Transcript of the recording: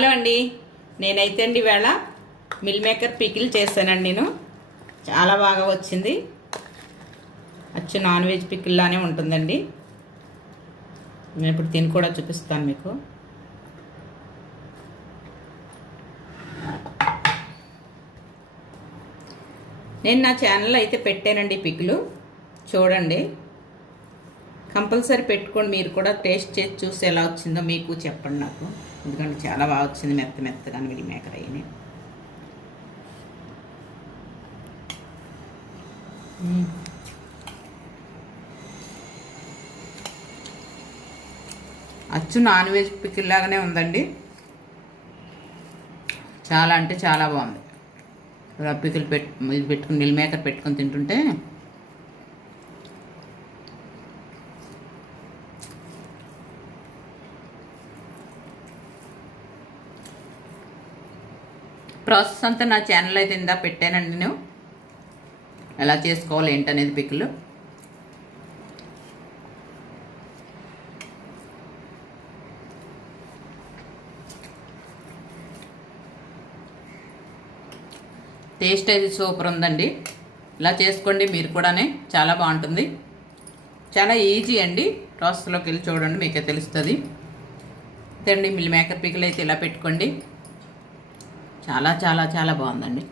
Hello అండి, నేనైతే అండి ఇవాళ మిల్ మేకర్ పికిల్ చేశానండి. నేను చాలా బాగా వచ్చింది. అచ్చు నాన్ వెజ్ పికిల్లానే ఉంటుందండి. నేను ఇప్పుడు తిని కూడా చూపిస్తాను మీకు. నేను నా ఛానల్లో అయితే పెట్టానండి పికిలు, చూడండి. కంపల్సరీ పెట్టుకోండి. మీరు కూడా టేస్ట్ చేసి చూసి ఎలా వచ్చిందో మీకు చెప్పండి నాకు, ఎందుకంటే చాలా బాగా వచ్చింది. మెత్తగా మిల్ మేకర్ అయ్యి అచ్చు నాన్ వెజ్ పికిల్ లాగానే ఉందండి. చాలా అంటే చాలా బాగుంది. పికిల్ పెట్టుకుని మిల్ మేకర్ పెట్టుకొని తింటుంటే ప్రాసెస్ అంతా నా ఛానల్ అయితే ఇందా పెట్టానండి. నేను ఎలా చేసుకోవాలి ఏంటనేది పికిల్. టేస్ట్ అయితే సూపర్ ఉందండి. ఇలా చేసుకోండి మీరు కూడానే, చాలా బాగుంటుంది. చాలా ఈజీ అండి. ప్రాసెస్లోకి వెళ్ళి చూడండి, మీకే తెలుస్తుంది. అండి మిల్ మేకర్ పికిల్ అయితే ఇలా పెట్టుకోండి. చాలా చాలా చాలా బాగుందండి.